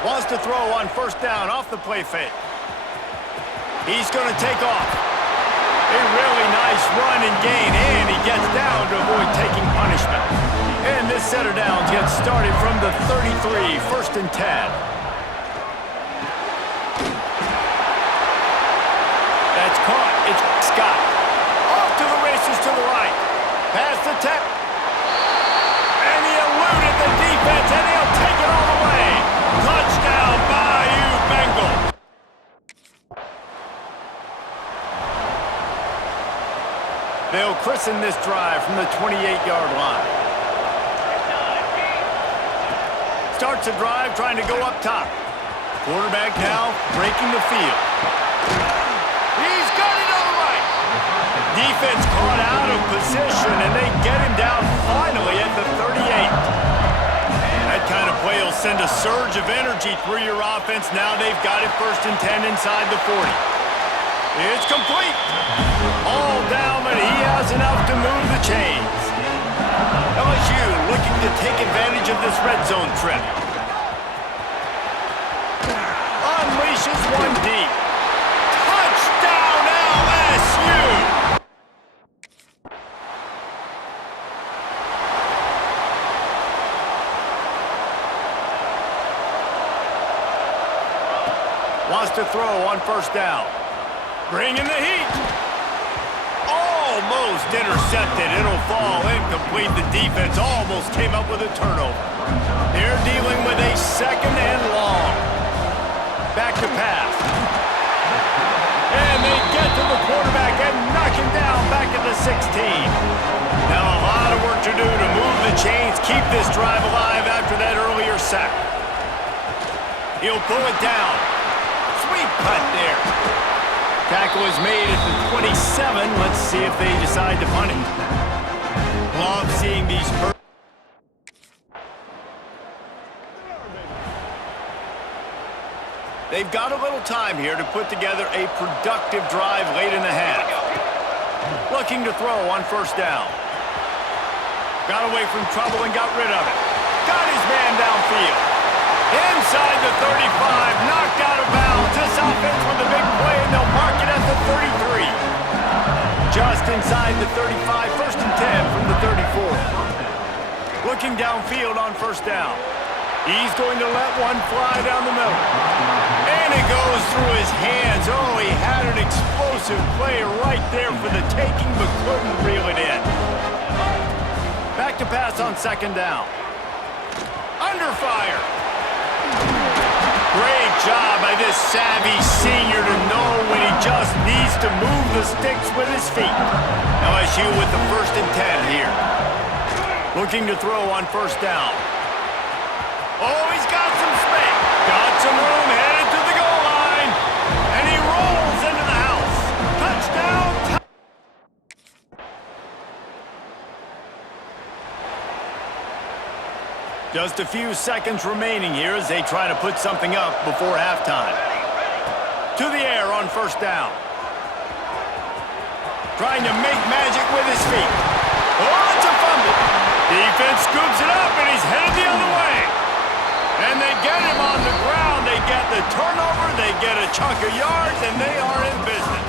Wants to throw on first down off the play fake. He's going to take off. A really nice run and gain, and he gets down to avoid taking punishment. And this setter down gets started from the 33, 1st and 10. That's caught. It's Scott. Off to the races to the right. Past the tech. And he eluded the defense, and he'll take it all the way. Touchdown, Bayou Bengals. They'll christen this drive from the 28-yard line. Starts the drive trying to go up top. Quarterback now breaking the field. He's got it on the right. Defense caught out of position, and they get him down finally at the 38. That kind of play will send a surge of energy through your offense. Now they've got it 1st and 10 inside the 40. It's complete. All down, but he has enough to move the chains. LSU looking to take advantage of this red zone trip. Unleashes one deep. Touchdown, LSU! Wants to throw on first down. Bringing the heat. Almost intercepted. It'll fall incomplete. The defense almost came up with a turnover. They're dealing with a 2nd and long. Back to pass. And they get to the quarterback and knock him down back at the 16. Now a lot of work to do to move the chains, keep this drive alive after that earlier sack. He'll pull it down. Sweet punt there. Tackle is made at the 27. Let's see if they decide to punt it. Love seeing these. They've got a little time here to put together a productive drive late in the half. Looking to throw on first down. Got away from trouble and got rid of it. Got his man downfield. Inside the 35, knocked out of bounds. This offense with a big play, and they'll mark it at the 33. Just inside the 35, 1st and 10 from the 34. Looking downfield on first down. He's going to let one fly down the middle. And it goes through his hands. Oh, he had an explosive play right there for the taking, but couldn't reel it in. Back to pass on 2nd down. Under fire. Great job by this savvy senior to know when he just needs to move the sticks with his feet. LSU with the 1st and 10 here. Looking to throw on first down. Oh, he's got some space. Got some room, headed to the goal line. And he rolls into the house. Touchdown. Just a few seconds remaining here as they try to put something up before halftime. To the air on first down. Trying to make magic with his feet. Oh, it's a fumble. Defense scoops it up, and he's headed the other way. And they get him on the ground. They get the turnover. They get a chunk of yards, and they are in business.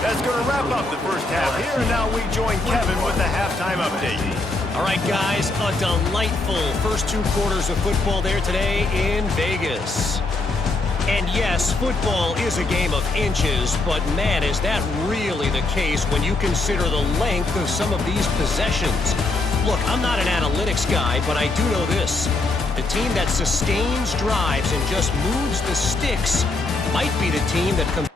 That's going to wrap up the first half here, and now we join Kevin with the halftime update. All right, guys, a delightful first 2 quarters of football there today in Vegas. And yes, football is a game of inches, but man, is that really the case when you consider the length of some of these possessions. Look, I'm not an analytics guy, but I do know this. The team that sustains drives and just moves the sticks might be the team that comes.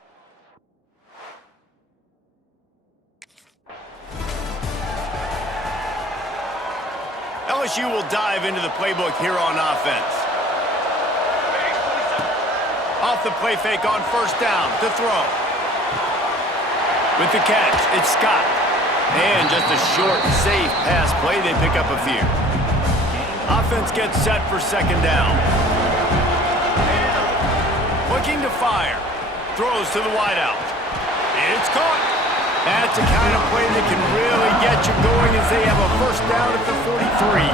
LSU will dive into the playbook here on offense. Off the play fake on first down to throw. With the catch, it's Scott. And just a short, safe pass play, they pick up a few. Offense gets set for 2nd down. Looking to fire. Throws to the wideout. It's caught. That's the kind of play that can really get you going as they have a first down at the 43.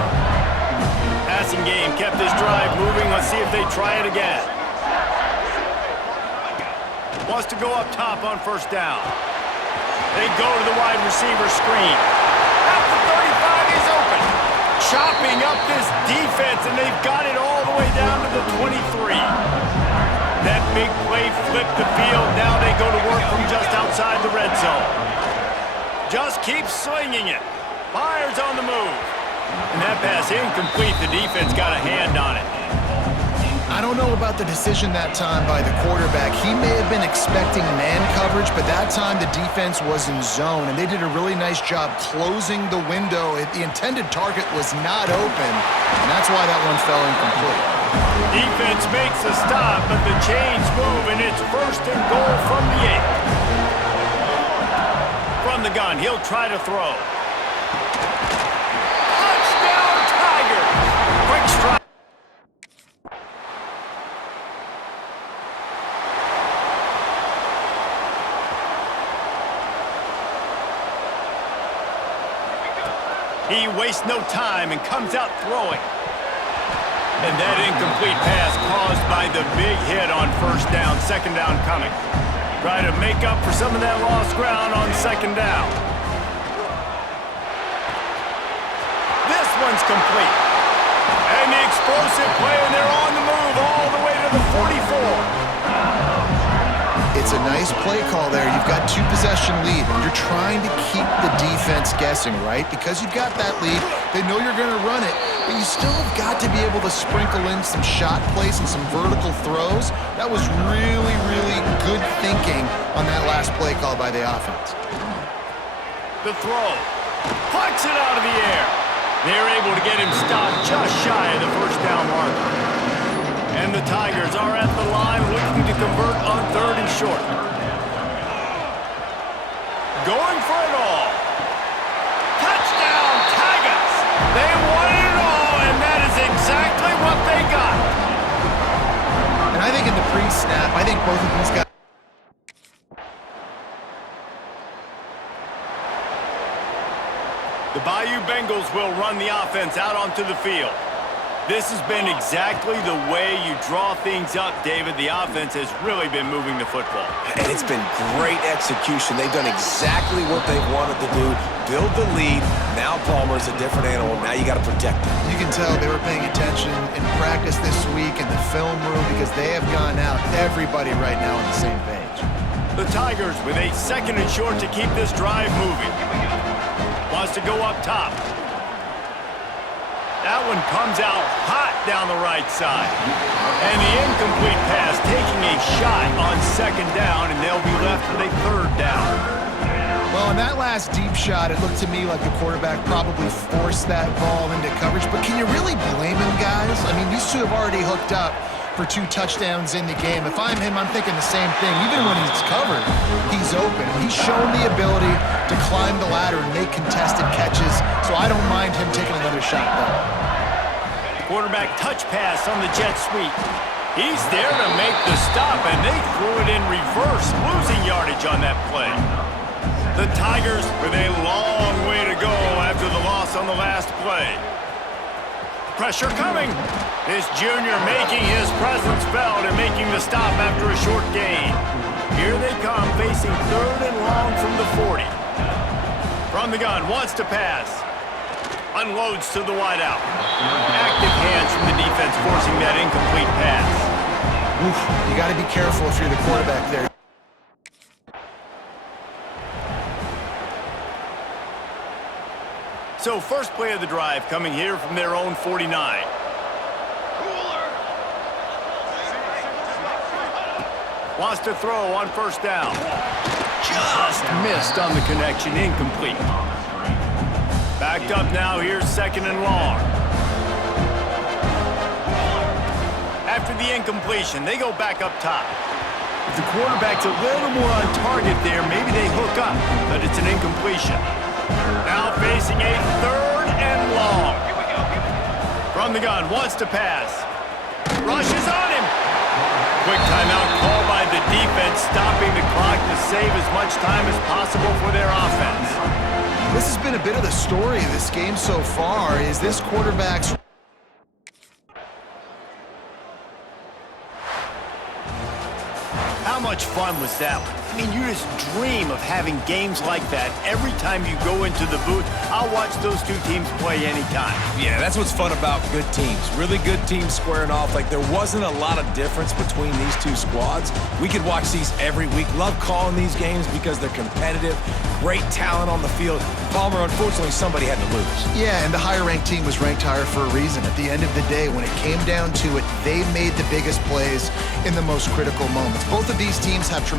Pass passing game kept this drive moving. Let's see if they try it again. Wants to go up top on first down. They go to the wide receiver screen. At the 35, he's open. Chopping up this defense, and they've got it all the way down to the 23. That big play flipped the field. Now they go to work from just outside the red zone. Just keep slinging it. Fires on the move. And that pass incomplete. The defense got a hand on it. I don't know about the decision that time by the quarterback. He may have been expecting man coverage, but that time the defense was in zone, and they did a really nice job closing the window. The intended target was not open, and that's why that one fell incomplete. Defense makes a stop, but the chains move, and it's first and goal from the 8. From the gun, he'll try to throw. Touchdown, Tigers! Quick strike. He wastes no time and comes out throwing. And that incomplete pass caused by the big hit on first down, second down coming. Try to make up for some of that lost ground on second down. This one's complete. And the explosive play, and they're on the move all the way to the 44. It's a nice play call there. You've got 2-possession lead, and you're trying to keep the defense guessing, right? Because you've got that lead, they know you're going to run it, but you still have got to be able to sprinkle in some shot plays and some vertical throws. That was really, really good thinking on that last play call by the offense. The throw. Pucks it out of the air. They're able to get him stopped just shy of the first down marker. And the Tigers are at the line looking to convert on third and short. Going for it all. Touchdown, Tigers! They wanted it all, and that is exactly what they got. And I think in the pre-snap, I think both of these guys... The Bayou Bengals will run the offense out onto the field. This has been exactly the way you draw things up, David. The offense has really been moving the football. And it's been great execution. They've done exactly what they've wanted to do. Build the lead. Now Palmer's a different animal. Now you got to protect him. You can tell they were paying attention in practice this week in the film room because they have gone out, everybody right now on the same page. The Tigers with a second and short to keep this drive moving. Wants to go up top. That one comes out hot down the right side. And the incomplete pass taking a shot on second down, and they'll be left with a third down. Well, in that last deep shot, it looked to me like the quarterback probably forced that ball into coverage. But can you really blame him, guys? I mean, these two have already hooked up for 2 touchdowns in the game. If I'm him, I'm thinking the same thing. Even when he's covered, he's open. He's shown the ability to climb the ladder and make contested catches, so I don't mind him taking another shot there. Quarterback touch pass on the jet sweep. He's there to make the stop, and they threw it in reverse, losing yardage on that play. The Tigers with a long way to go after the loss on the last play. Pressure coming. This junior making his presence felt and making the stop after a short gain. Here they come, facing third and long from the 40. From the gun, wants to pass. Unloads to the wideout. Active hands from the defense forcing that incomplete pass. Oof, you got to be careful if you're the quarterback there. So first play of the drive coming here from their own 49. Wants to throw on first down. Just missed on the connection, incomplete. Backed up now, here's second and long. After the incompletion, they go back up top. If the quarterback's a little more on target there, maybe they hook up, but it's an incompletion. Now facing a third and long. From the gun, wants to pass. Rushes on him. Quick timeout call by the defense, stopping the clock to save as much time as possible for their offense. This has been a bit of the story of this game so far, is this quarterback's... much fun was that one? I mean, you just dream of having games like that every time you go into the booth. I'll watch those two teams play anytime. Yeah, that's what's fun about good teams. Really good teams squaring off. Like, there wasn't a lot of difference between these two squads. We could watch these every week. Love calling these games because they're competitive. Great talent on the field. Palmer, unfortunately, somebody had to lose. Yeah, and the higher-ranked team was ranked higher for a reason. At the end of the day, when it came down to it, they made the biggest plays in the most critical moments. Both of these teams have tremendous